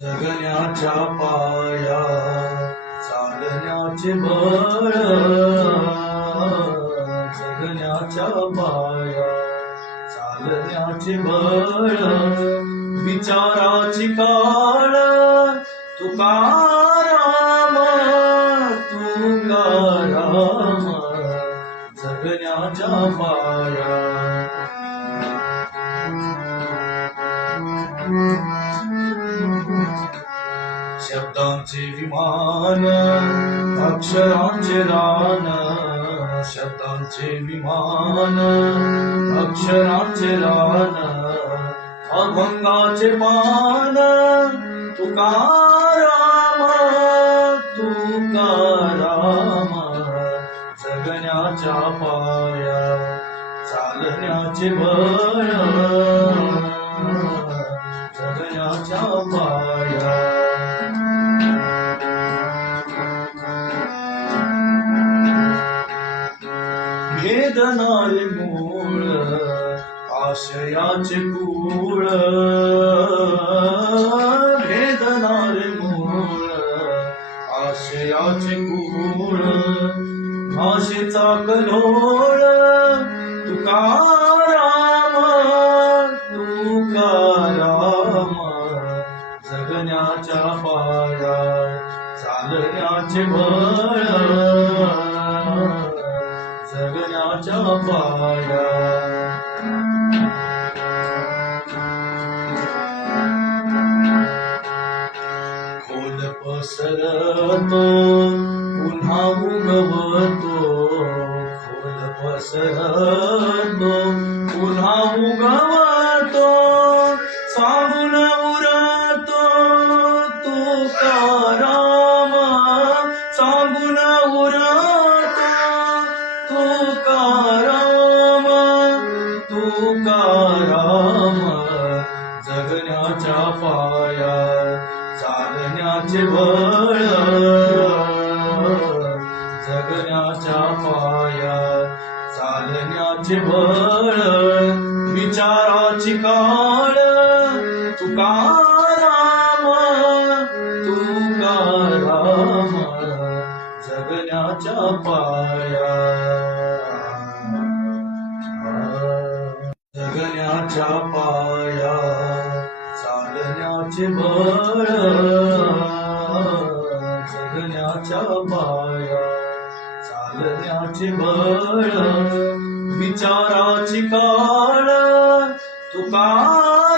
जगण्याच्या पाया चालण्याचे बळ, जगण्याच्या पाया चालण्याचे बळ, विचाराची काळ तुकाराम तुकाराम, जगण्याच्या पाया. शब्दांचे विमान अक्षरांचे रान, शब्दांचे विमान अक्षरांचे रान, अभंगाचे पान तुकाराम तुकाराम, जगण्याच्या पाया चालण्याचे बळ, जगण्याच्या पाया. भेदणारे मूळ आशयाचे कूळ, भेदणारे मूळ आशयाचे कूळ, भाषेचा कल्लोळ तुकाराम तुकाराम, जगण्याच्या पाया चालण्याचे बळ, जगण्याच्या पाया. खोल पसरतो पुन्हा उगवतो, खोल पसरतो पुन्हा उगवतो, सांगून उरतो तुकाराम, सांगून उरतो तुकाराम तुकाराम, जगण्याच्या पाया चालण्याचे बळ, जगण्याच्या पाया चालण्याचे बळ, विचाराची काळ तुकाराम तुकाराम, जगण्याच्या पाया. जगण्याच्या पाया चालण्याचे बळ, जगण्याच्या पाया चालण्याचे बळ, विचाराची काळ तुकाराम